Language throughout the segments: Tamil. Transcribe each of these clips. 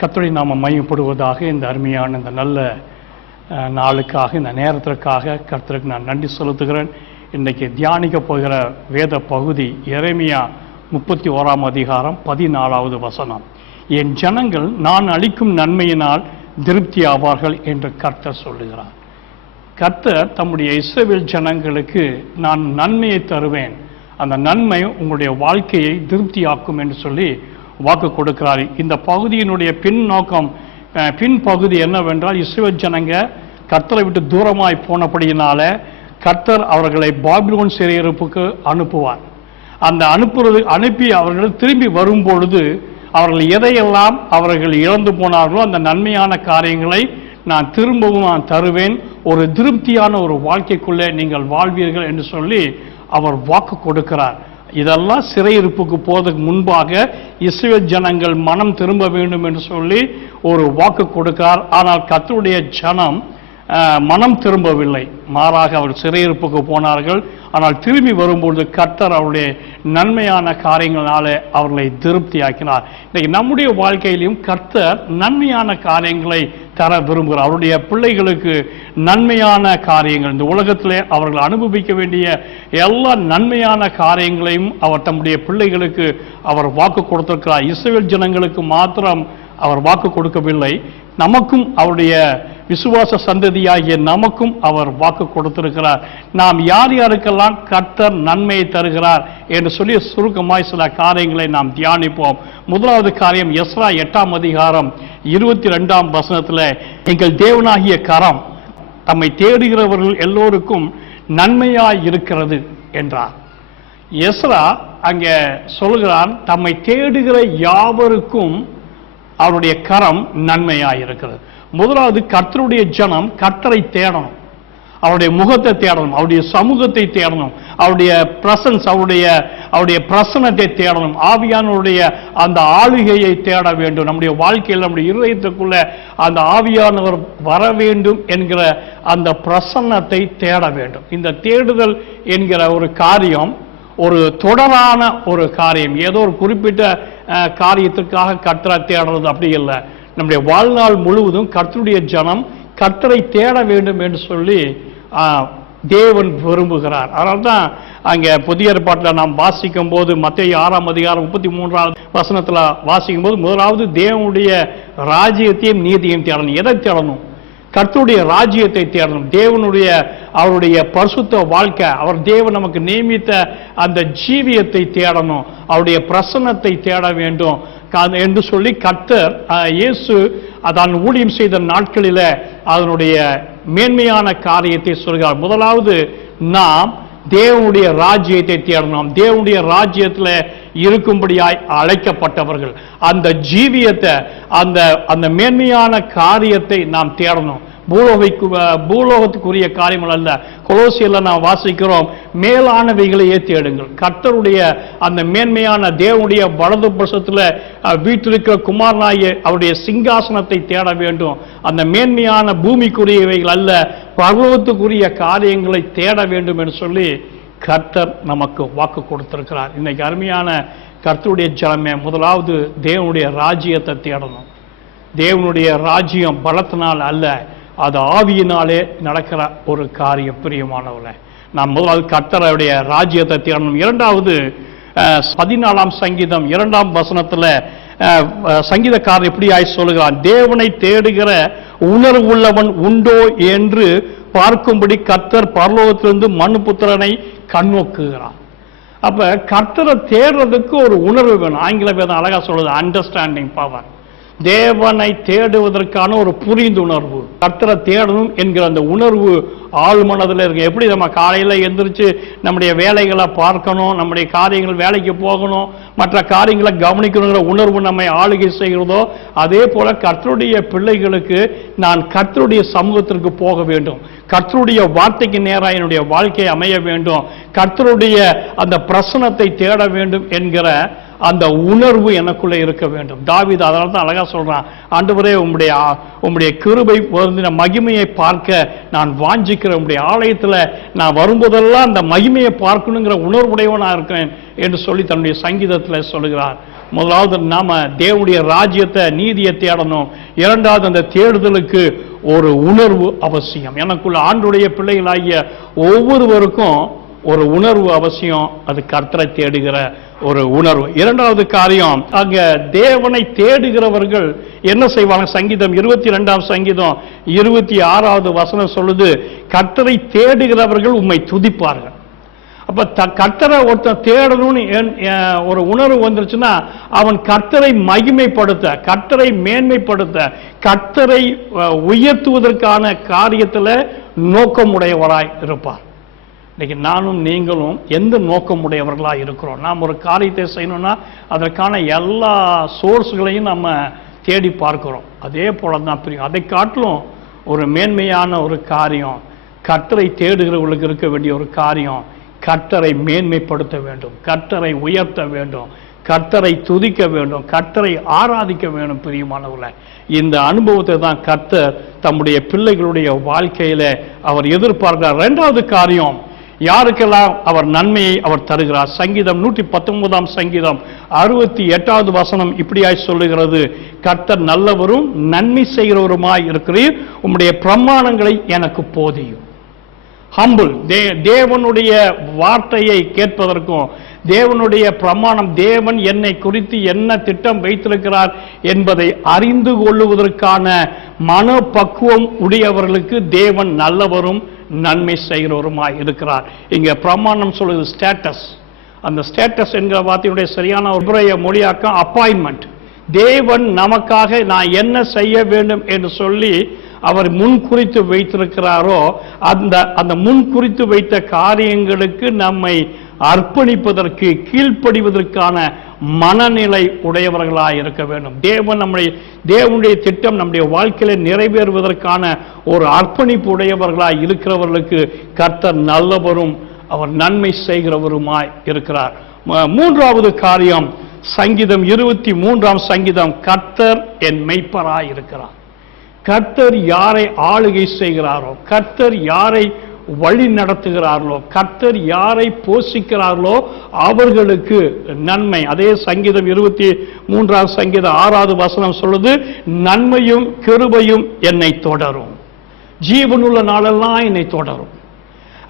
கர்த்தருடைய நாமம் மகிமைப்படுவதாக. இந்த அருமையான இந்த நல்ல நாளுக்காக, இந்த நேரத்திற்காக கர்த்தருக்கு நான் நன்றி செலுத்துகிறேன். இன்றைக்கு தியானிக்க போகிற வேத பகுதி எரேமியா 31 அதிகாரம் 14வது வசனம். என் ஜனங்கள் நான் அளிக்கும் நன்மையினால் திருப்தி ஆவார்கள் என்று கர்த்தர் சொல்லுகிறார். கர்த்தர் தம்முடைய இஸ்ரவேல் ஜனங்களுக்கு நான் நன்மையை தருவேன், அந்த நன்மை உங்களுடைய வாழ்க்கையை திருப்தியாக்கும் என்று சொல்லி வாக்கு கொடுக்கிறார். இந்த பகுதியினுடைய பின்பகுதி என்னவென்றால், இஸ்ரவேல் ஜனங்க கர்த்தரை விட்டு தூரமாய் போனபடியினால கர்த்தர் அவர்களை பாபிலோன் சிறையிருப்புக்கு அனுப்புவார். அந்த அனுப்பி அவர்கள் திரும்பி வரும்பொழுது அவர்கள் எதையெல்லாம் அவர்கள் இழந்து போனார்களோ அந்த நன்மையான காரியங்களை நான் திரும்பவும் தருவேன், ஒரு திருப்தியான ஒரு வாழ்க்கைக்குள்ளே நீங்கள் வாழ்வீர்கள் என்று சொல்லி அவர் வாக்கு கொடுக்கிறார். இதெல்லாம் சிறையிருப்புக்கு போவதற்கு முன்பாக இஸ்ரவேல் ஜனங்கள் மனம் திரும்ப வேண்டும் என்று சொல்லி ஒரு வாக்கு கொடுக்கிறார். ஆனால் கர்த்தருடைய ஜனம் மனம் திரும்பவில்லை, மாறாக அவர் சிறையிருப்புக்கு போனார்கள். ஆனால் திரும்பி வரும்பொழுது கர்த்தர் அவருடைய நன்மையான காரியங்களாலே அவர்களை திருப்தியாக்கினார். இன்னைக்கு நம்முடைய வாழ்க்கையிலும் கர்த்தர் நன்மையான காரியங்களை தர விரும்புகிறார். அவருடைய பிள்ளைகளுக்கு நன்மையான காரியங்கள், இந்த உலகத்திலே அவர்கள் அனுபவிக்க வேண்டிய எல்லா நன்மையான காரியங்களையும் அவர் தம்முடைய பிள்ளைகளுக்கு அவர் வாக்கு கொடுத்திருக்கிறார். இஸ்ரவேல் ஜனங்களுக்கு மாத்திரம் அவர் வாக்கு கொடுக்கவில்லை, நமக்கும் அவருடைய விசுவாச சந்ததியாகிய நமக்கும் அவர் வாக்கு கொடுத்திருக்கிறார். நாம் யார் யாருக்கெல்லாம் கர்த்தர் நன்மையை தருகிறார் என்று சொல்லி சுருக்கமாய் சில காரியங்களை நாம் தியானிப்போம். முதலாவது காரியம் எஸ்ரா 8 அதிகாரம் 22 வசனத்தில், எங்கள் தேவனாகிய கரம் தம்மை தேடுகிறவர்கள் எல்லோருக்கும் நன்மையாய் இருக்கிறது என்றார். எஸ்ரா அங்கே சொல்கிறான், தம்மை தேடுகிற யாவருக்கும் அவருடைய கரம் நன்மையாய் இருக்கிறது. முதலாவது கர்த்தருடைய ஜனம் கர்த்தரை தேடணும், அவருடைய முகத்தை தேடணும், அவருடைய சமூகத்தை தேடணும், அவருடைய பிரசன்ஸ், அவருடைய பிரசன்னத்தை தேடணும், ஆவியானவருடைய அந்த ஆளுகையை தேட வேண்டும். நம்முடைய வாழ்க்கையில் நம்முடைய இருதயத்துக்குள்ள அந்த ஆவியானவர் வர வேண்டும் என்கிற அந்த பிரசன்னத்தை தேட வேண்டும். இந்த தேடுதல் என்கிற ஒரு காரியம் ஒரு தொடரான ஒரு காரியம், ஏதோ ஒரு குறிப்பிட்ட காரியத்துக்காக கர்த்தரை தேடுறது அப்படி இல்லை. நம்முடைய வாழ்நாள் முழுவதும் கர்த்தருடைய ஜனம் கர்த்தரை தேட வேண்டும் என்று சொல்லி தேவன் விரும்புகிறார். அதனால்தான் அங்கே புதிய ஏற்பாட்டில் நாம் வாசிக்கும் போது மத்தேயு 6 அதிகாரம் 33 வசனத்தில் வாசிக்கும் போது, முதலாவது தேவனுடைய ராஜ்யத்தையும் நீதியையும் தேடணும். எதை தேடணும்? கர்த்தருடைய ராஜ்யத்தை தேடணும். தேவனுடைய அவருடைய பரிசுத்த வாழ்க்கை, அவர் தேவன் நமக்கு நியமித்த அந்த ஜீவியத்தை தேடணும், அவருடைய பிரசன்னத்தை தேட வேண்டும் என்று சொல்லி கர்த்தர் இயேசு அதான் ஊழியம் செய்த நாட்களில் அதனுடைய மேன்மையான காரியத்தை சொல்கிறார். முதலாவது நாம் தேவனுடைய ராஜ்யத்தை தேடணும். தேவனுடைய ராஜ்யத்தில் இருக்கும்படியாய் அழைக்கப்பட்டவர்கள் அந்த ஜீவியத்தை, அந்த மேன்மையான காரியத்தை நாம் தேடணும். பூலோகத்துக்குரிய காரியங்கள் அல்ல. கொலோசியல்ல நாம் வாசிக்கிறோம், மேலானவைகளையே தேடுங்கள். கர்த்தருடைய அந்த மேன்மையான தேவனுடைய வலது பட்சத்தில் வீட்டிருக்கிற குமாரனாகிய அவருடைய சிங்காசனத்தை தேட வேண்டும். அந்த மேன்மையான பூமிக்குரியவைகள் அல்ல, பரலோகத்துக்குரிய காரியங்களை தேட வேண்டும் என்று சொல்லி கர்த்தர் நமக்கு வாக்கு கொடுத்திருக்கிறார். இன்னைக்கு அருமையான கர்த்தருடைய ஜனமே, முதலாவது தேவனுடைய ராஜ்யத்தை தேடணும். தேவனுடைய ராஜ்யம் பலத்தினால் அல்ல, அது ஆவியினாலே நடக்கிற ஒரு காரியம். பிரியமானவர்களே, நாம் முதலாவது கர்த்தருடைய ராஜ்யத்தை தேடணும். இரண்டாவது 14ஆம் சங்கீதம் 2ஆம் வசனத்தில் சங்கீதக்காரர் இப்படியாய் சொல்லுகிறான், தேவனை தேடுகிற உணர்வுள்ளவன் உண்டோ என்று பார்க்கும்படி கர்த்தர் பரலோகத்திலிருந்து மனுபுத்திரனை கண்ணோக்குகிறான். அப்ப கர்த்தரை தேடுறதுக்கு ஒரு உணர்வு வேணும். ஆங்கில வேதம் அழகா சொல்லுது, அண்டர்ஸ்டாண்டிங் பவர். தேவனை தேடுவதற்கான ஒரு புரிந்துணர்வு, கர்த்தரை தேடணும் என்கிற அந்த உணர்வு ஆள் மனதில் இருக்கு. எப்படி நம்ம காலையில் எந்திரிச்சு நம்முடைய வேலைகளை பார்க்கணும், நம்முடைய காரியங்கள் வேலைக்கு போகணும், மற்ற காரியங்களை கவனிக்கணுங்கிற உணர்வு நம்மை ஆளுகை செய்கிறதோ, அதே போல கர்த்தருடைய பிள்ளைகளுக்கு நான் கர்த்தருடைய சமூகத்திற்கு போக வேண்டும், கர்த்தருடைய வார்த்தைக்கு நேராக என்னுடைய வாழ்க்கை அமைய வேண்டும், கர்த்தருடைய அந்த பிரசன்னத்தை தேட வேண்டும் என்கிற அந்த உணர்வு எனக்குள்ளே இருக்க வேண்டும். தாவீது அதனால தான் அழகா சொல்றான், ஆண்டவரே உம்முடைய கிருபை பொருந்தின மகிமையை பார்க்க நான் வாஞ்சிக்கிறேன், உம்முடைய ஆலயத்தில் நான் வரும்போதெல்லாம் அந்த மகிமையை பார்க்கணுங்கிற உணர்வுடையவனா இருக்கிறேன் என்று சொல்லி தன்னுடைய சங்கீதத்தில் சொல்லுகிறார். முதலாவது நாம தேவனுடைய ராஜ்யத்தை நீதியை தேடணும். இரண்டாவது அந்த தேடுதலுக்கு ஒரு உணர்வு அவசியம். எனக்குள்ள ஆண்டுடைய பிள்ளைகளாகிய ஒவ்வொருவருக்கும் ஒரு உணர்வு அவசியம். அது கர்த்தரை தேடுகிற ஒரு உணர்வு. இரண்டாவது காரியம், அங்க தேவனை தேடுகிறவர்கள் என்ன செய்வாங்க? சங்கீதம் 22 சங்கீதம் 26வது வசனம் சொல்லுது, கர்த்தரை தேடுகிறவர்கள் உம்மை துதிப்பார்கள். அப்ப கர்த்தரை ஒருத்தன் தேடணும்னு ஒரு உணர்வு வந்துருச்சுன்னா அவன் கர்த்தரை மகிமைப்படுத்த, கர்த்தரை மேன்மைப்படுத்த, கர்த்தரை உயர்த்துவதற்கான காரியத்துல நோக்கமுடையவராய் இருப்பார். இன்னைக்கு நானும் நீங்களும் எந்த நோக்கமுடையவர்களாக இருக்கிறோம்? நாம் ஒரு காரியத்தை செய்யணும்னா அதற்கான எல்லா சோர்ஸ்களையும் நம்ம தேடி பார்க்கிறோம். அதே போல தான் பிரியும். அதை காட்டிலும் ஒரு மேன்மையான ஒரு காரியம், கர்த்தரை தேடுகிறவர்களுக்கு இருக்க வேண்டிய ஒரு காரியம், கர்த்தரை மேன்மைப்படுத்த வேண்டும், கர்த்தரை உயர்த்த வேண்டும், கர்த்தரை துதிக்க வேண்டும், கர்த்தரை ஆராதிக்க வேண்டும். பிரியமானவர்களே, இந்த அனுபவத்தை தான் கர்த்தர் தம்முடைய பிள்ளைகளுடைய வாழ்க்கையில அவர் எதிர்பார்க்கிறார். இரண்டாவது காரியம், யாருக்கெல்லாம் அவர் நன்மையை அவர் தருகிறார். சங்கீதம் 119 சங்கீதம் 68வது வசனம் இப்படியாய் சொல்லுகிறது, கர்த்தர் நல்லவரும் நன்மை செய்கிறவருமாய் இருக்கிறீர், உம்முடைய பிரமாணங்களை எனக்கு போதியும். ஹம்பிள், தேவனுடைய வார்த்தையை கேட்பதற்கும் தேவனுடைய பிரமாணம், தேவன் என்னை குறித்து என்ன திட்டம் வைத்திருக்கிறார் என்பதை அறிந்து கொள்ளுவதற்கான மனப்பக்குவம் உடையவர்களுக்கு தேவன் நல்லவரும் நன்மை செய்கிறவருமாய் இருக்கிறார். இங்க பிரமாணம் சொல்லுது ஸ்டேட்டஸ். அந்த ஸ்டேட்டஸ் என்கிற வார்த்தையுடைய சரியான உபரிய மொழியாக்கம் அப்பாயின்மெண்ட். தேவன் நமக்காக நான் என்ன செய்ய வேண்டும் என்று சொல்லி அவர் முன்குறித்து வைத்திருக்கிறாரோ அந்த முன்குறித்து வைத்த காரியங்களுக்கு நம்மை அர்ப்பணிப்பதற்கு, கீழ்ப்படிவதற்கான மனநிலை உடையவர்களாக இருக்க வேண்டும். தேவனுடைய திட்டம் நம்முடைய வாழ்க்கையில நிறைவேறுவதற்கான ஒரு அர்ப்பணிப்பு உடையவர்களாய் இருக்கிறவர்களுக்கு கர்த்தர் நல்லவரும் அவர் நன்மை செய்கிறவருமாய் இருக்கிறார். மூன்றாவது காரியம், சங்கீதம் 23 சங்கீதம், கர்த்தர் என் மெய்ப்பராய் இருக்கிறார். கர்த்தர் யாரை ஆளுகை செய்கிறாரோ, கர்த்தர் யாரை வழி நடத்துகிறார்களோ, கர்த்தர் யாரை போஷிக்கிறார்களோ அவர்களுக்கு நன்மை. அதே சங்கீதம் 23 சங்கீதம் 6வது வசனம் சொல்லுது, நன்மையும் கிருபையும் என்னை தொடரும், ஜீவனுள்ள நாளெல்லாம் என்னை தொடரும்.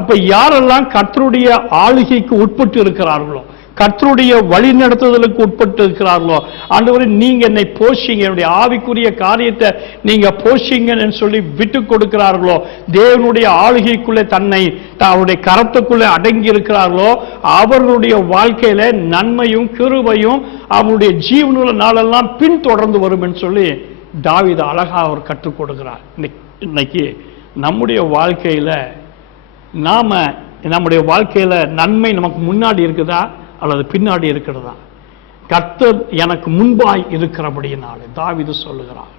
அப்ப யாரெல்லாம் கர்த்தருடைய ஆளுகைக்கு உட்பட்டு இருக்கிறார்களோ, கர்த்தருடைய வழி நடத்துதலுக்கு உட்பட்டு இருக்கிறார்களோ, ஆண்டவரே நீங்க என்னை போஷிங்க, என்னுடைய ஆவிக்குரிய காரியத்தை நீங்க போஷிங்கன்னு சொல்லி விட்டு கொடுக்கிறார்களோ, தேவனுடைய ஆளுகைக்குள்ளே தன்னை அவருடைய கரத்துக்குள்ளே அடங்கி இருக்கிறார்களோ அவர்களுடைய வாழ்க்கையில நன்மையும் கிருபையும் அவருடைய ஜீவனுள்ள நாளெல்லாம் பின்தொடர்ந்து வரும் என்று சொல்லி தாவீது அழகா அவர் கற்றுக் கொடுக்கிறார். இன்னைக்கு நம்முடைய வாழ்க்கையில நம்முடைய வாழ்க்கையில நன்மை நமக்கு முன்னாடி இருக்குதா அல்லது பின்னாடி இருக்கிறதா? கர்த்தர் எனக்கு முன்பாய் இருக்கிறபடியினாலே தாவீது சொல்லுகிறார்,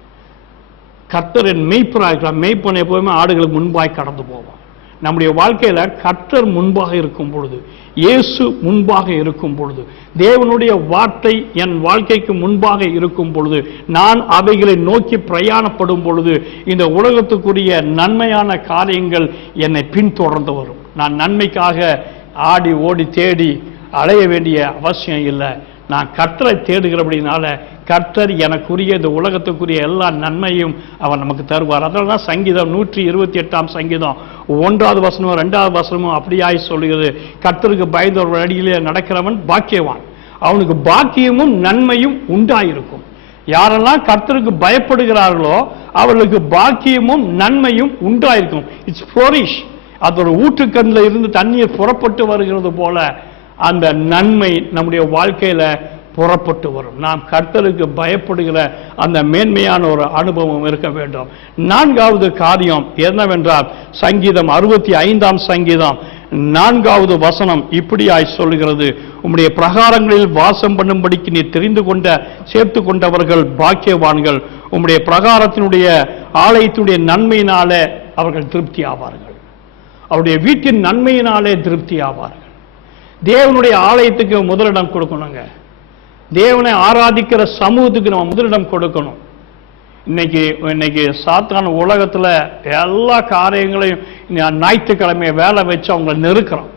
கர்த்தர் என் மெய்ப்பராய் இருக்கிறார். மெய்ப்பன் எப்போதுமே ஆடுகளுக்கு முன்பாய் கடந்து போவான். நம்முடைய வாழ்க்கையில கர்த்தர் முன்பாக இருக்கும் பொழுது, இயேசு முன்பாக இருக்கும் பொழுது, தேவனுடைய வார்த்தை என் வாழ்க்கைக்கு முன்பாக இருக்கும் பொழுது, நான் அவைகளை நோக்கி பிரயாணப்படும் பொழுது இந்த உலகத்துக்குரிய நன்மையான காரியங்கள் என்னை பின்தொடர்ந்து வரும். நான் நன்மைக்காக ஆடி ஓடி தேடி அலைய வேண்டிய அவசியம் இல்லை. நான் கர்த்தரை தேடுகிறபடினால கர்த்தர் எனக்குரிய இந்த உலகத்துக்குரிய எல்லா நன்மையும் அவர் நமக்கு தருவார். அதனால தான் சங்கீதம் 128 சங்கீதம் 1வது வசனமும் 2வது வசனமும் அப்படியாய் சொல்லுகிறது, கர்த்தருக்கு பயந்த ஒரு அடியிலே நடக்கிறவன் பாக்கியவான், அவனுக்கு பாக்கியமும் நன்மையும் உண்டாயிருக்கும். யாரெல்லாம் கர்த்தருக்கு பயப்படுகிறார்களோ அவர்களுக்கு பாக்கியமும் நன்மையும் உண்டாயிருக்கும். It's flourish. அது ஒரு ஊற்றுக்கண்ணில் இருந்து தண்ணீர் புறப்பட்டு வருகிறது போல அந்த நன்மை நம்முடைய வாழ்க்கையில புறப்பட்டு வரும். நாம் கர்த்தருக்கு பயப்படுகிற அந்த மேன்மையான ஒரு அனுபவம் இருக்க வேண்டும். 4வது காரியம் என்னவென்றால், சங்கீதம் 65 சங்கீதம் 4வது வசனம் இப்படியாய் சொல்லுகிறது, உம்முடைய பிரகாரங்களில் வாசம் பண்ணும்படிக்கு நீ தெரிந்து கொண்ட சேர்த்து கொண்டவர்கள் பாக்கியவான்கள், உம்முடைய பிரகாரத்தினுடைய ஆலயத்தினுடைய நன்மையினாலே அவர்கள் திருப்தி ஆவார்கள். அவருடைய வீட்டின் நன்மையினாலே திருப்தி ஆவார்கள். தேவனுடைய ஆலயத்துக்கு முதலிடம் கொடுக்கணுங்க. தேவனை ஆராதிக்கிற சமூகத்துக்கு நம்ம முதலிடம் கொடுக்கணும். இன்னைக்கு சாத்தான உலகத்துல எல்லா காரியங்களையும் ஞாயிற்றுக்கிழமையை வேலை வச்சு அவங்களை நெருக்கிறோம்.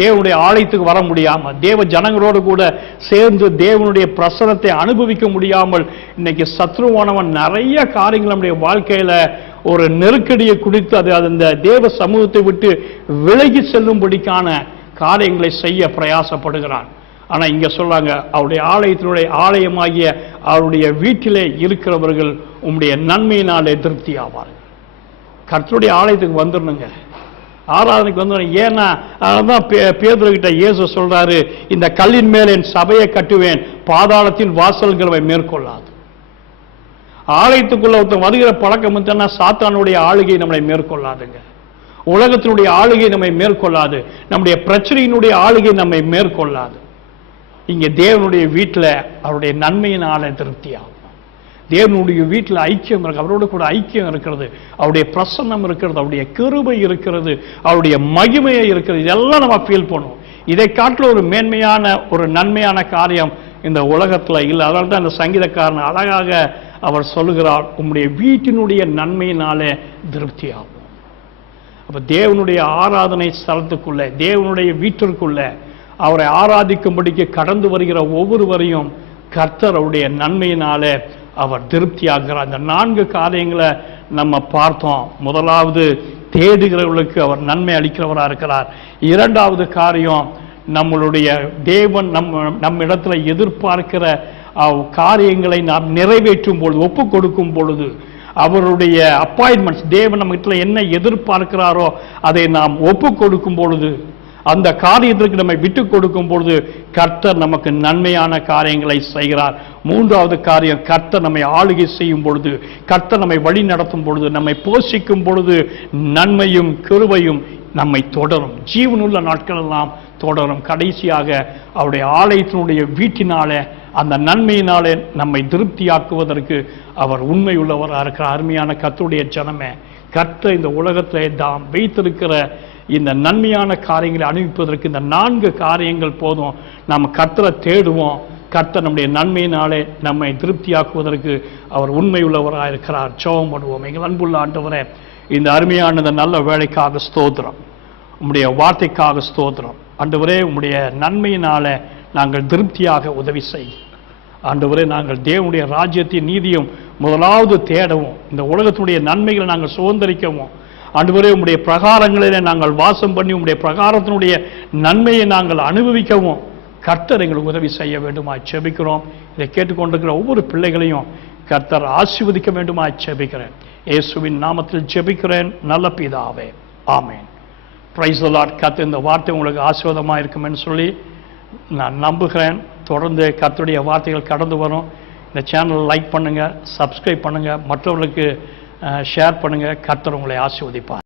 தேவனுடைய ஆலயத்துக்கு வர முடியாமல், தேவ ஜனங்களோடு கூட சேர்ந்து தேவனுடைய பிரசனத்தை அனுபவிக்க முடியாமல் இன்னைக்கு சத்ருவானவன் நிறைய காரியங்கள் நம்முடைய வாழ்க்கையில ஒரு நெருக்கடியை குடித்து அது அந்த தேவ சமூகத்தை விட்டு விலகி செல்லும்படிக்கான காரியங்களை செய்ய பிரயாசப்படுகிறான். ஆனா இங்க சொல்றாங்க, அவருடைய ஆலயத்தினுடைய ஆலயமாகிய அவருடைய வீட்டிலே இருக்கிறவர்கள் உம்முடைய நன்மையினாலே திருப்தி ஆவார்கள். கர்த்தருடைய ஆலயத்துக்கு வந்துடணுங்க, ஆராதனைக்கு வந்துடணும். ஏன்னா அதான் பேதுருகிட்ட இயேசு சொல்றாரு, இந்த கல்லின் மேல் என் சபையை கட்டுவேன், பாதாளத்தின் வாசல்களை மேற்கொள்ளாது. ஆலயத்துக்குள்ள ஒருத்தன் வருகிற பழக்கம் வந்துன்னா சாத்தானுடைய ஆளுகை நம்மளை மேற்கொள்ளாதுங்க, உலகத்தினுடைய ஆளுகை நம்மை மேற்கொள்ளாது, நம்முடைய பிரச்சனையினுடைய ஆளுகை நம்மை மேற்கொள்ளாது. இங்க தேவனுடைய வீட்டில் அவருடைய நன்மையினால திருப்தியாகும். தேவனுடைய வீட்டில் ஐக்கியம் இருக்கு, அவரோடு கூட ஐக்கியம் இருக்கிறது, அவருடைய பிரசன்னம் இருக்கிறது, அவருடைய கிருபை இருக்கிறது, அவருடைய மகிமையை இருக்கிறது. இதெல்லாம் நம்ம ஃபீல் பண்ணுவோம். இதை காட்டில ஒரு மேன்மையான ஒரு நன்மையான காரியம் இந்த உலகத்தில் இல்லை. அதனால தான் இந்த சங்கீதக்காரன் அழகாக அவர் சொல்லுகிறார், உம்முடைய வீட்டினுடைய நன்மையினாலே திருப்தியாகும். அப்ப தேவனுடைய ஆராதனை ஸ்தலத்துக்குள்ள, தேவனுடைய வீட்டிற்குள்ள அவரை ஆராதிக்கும்படிக்கு கடந்து வருகிற ஒவ்வொருவரையும் கர்த்தர் அவருடைய நன்மையினாலே அவர் திருப்தியாகிறார். இந்த 4 காரியங்களை நம்ம பார்த்தோம். முதலாவது, தேடுகிறவர்களுக்கு அவர் நன்மை அளிக்கிறவராக இருக்கிறார். 2வது காரியம், நம்மளுடைய தேவன் நம்ம இடத்துல எதிர்பார்க்கிற காரியங்களை நாம் நிறைவேற்றும் பொழுது, ஒப்பு கொடுக்கும் பொழுது, அவருடைய அப்பாயின்மெண்ட்ஸ், தேவன் நம்ம இடத்துல என்ன எதிர்பார்க்கிறாரோ அதை நாம் ஒப்பு கொடுக்கும் பொழுது, அந்த காரியத்திற்கு நம்மை விட்டு கொடுக்கும் பொழுது கர்த்தர் நமக்கு நன்மையான காரியங்களை செய்கிறார். 3வது காரியம், கர்த்தர் நம்மை ஆளுகை செய்யும் பொழுது, கர்த்தர் நம்மை வழி நடத்தும் பொழுது, நம்மை போஷிக்கும் பொழுது நன்மையும் கிருபையும் நம்மை தொடரும், ஜீவனுள்ள நாட்கள் எல்லாம் தொடரும். கடைசியாக அவருடைய ஆலயத்தினுடைய வீட்டினாலே, அந்த நன்மையினாலே நம்மை திருப்தியாக்குவதற்கு அவர் உண்மை உள்ளவராக இருக்கிறார். அருமையான கர்த்தருடைய ஜனமே, கர்த்தர் இந்த உலகத்திலே தாம் வைத்திருக்கிற இந்த நன்மையான காரியங்களை அனுபவிப்பதற்கு இந்த 4 காரியங்கள் போதும். நாம் கர்த்தரை தேடுவோம், கர்த்தர் நம்முடைய நன்மையினாலே நம்மை திருப்தியாக்குவதற்கு அவர் உண்மை உள்ளவராக இருக்கிறார். ஜெபம் பண்ணுவோம். எங்கள் அன்புள்ள ஆண்டவரே, இந்த அருமையான இந்த நல்ல வேலைக்காக ஸ்தோத்திரம், உம்முடைய வார்த்தைக்காக ஸ்தோத்திரம். ஆண்டவரே, உம்முடைய நன்மையினாலே நாங்கள் திருப்தியாக உதவி செய்யும். ஆண்டவரே, நாங்கள் தேவனுடைய ராஜ்யத்தின் நீதியும் முதலாவது தேடவும், இந்த உலகத்தினுடைய நன்மைகளை நாங்கள் சுதந்திரிக்கவும், ஆண்டவரே உம்முடைய பிரகாரங்களிலே நாங்கள் வாசம் பண்ணி உம்முடைய பிரகாரத்தினுடைய நன்மையை நாங்கள் அனுபவிக்கவும் கர்த்தர் எங்களுக்கு உதவி செய்ய வேண்டுமாய் ஜெபிக்கிறோம். இதை கேட்டுக்கொண்டிருக்கிற ஒவ்வொரு பிள்ளைகளையும் கர்த்தர் ஆசீர்வதிக்க வேண்டுமாய் ஜெபிக்கிறேன். இயேசுவின் நாமத்தில் ஜெபிக்கிறேன் நல்ல பிதாவே, ஆமென். Praise the Lord. கர்த்தர் இந்த வார்த்தை உங்களுக்கு ஆசீர்வாதமாக இருக்குமென்னு சொல்லி நான் நம்புகிறேன். தொடர்ந்து கர்த்தருடைய வார்த்தைகள் கடந்து வரும். இந்த சேனல் லைக் பண்ணுங்க, சப்ஸ்கிரைப் பண்ணுங்க, மற்றவர்களுக்கு ஷேர் பண்ணுங்க. கர்த்தர் உங்களை ஆசீர்வதிப்பார்.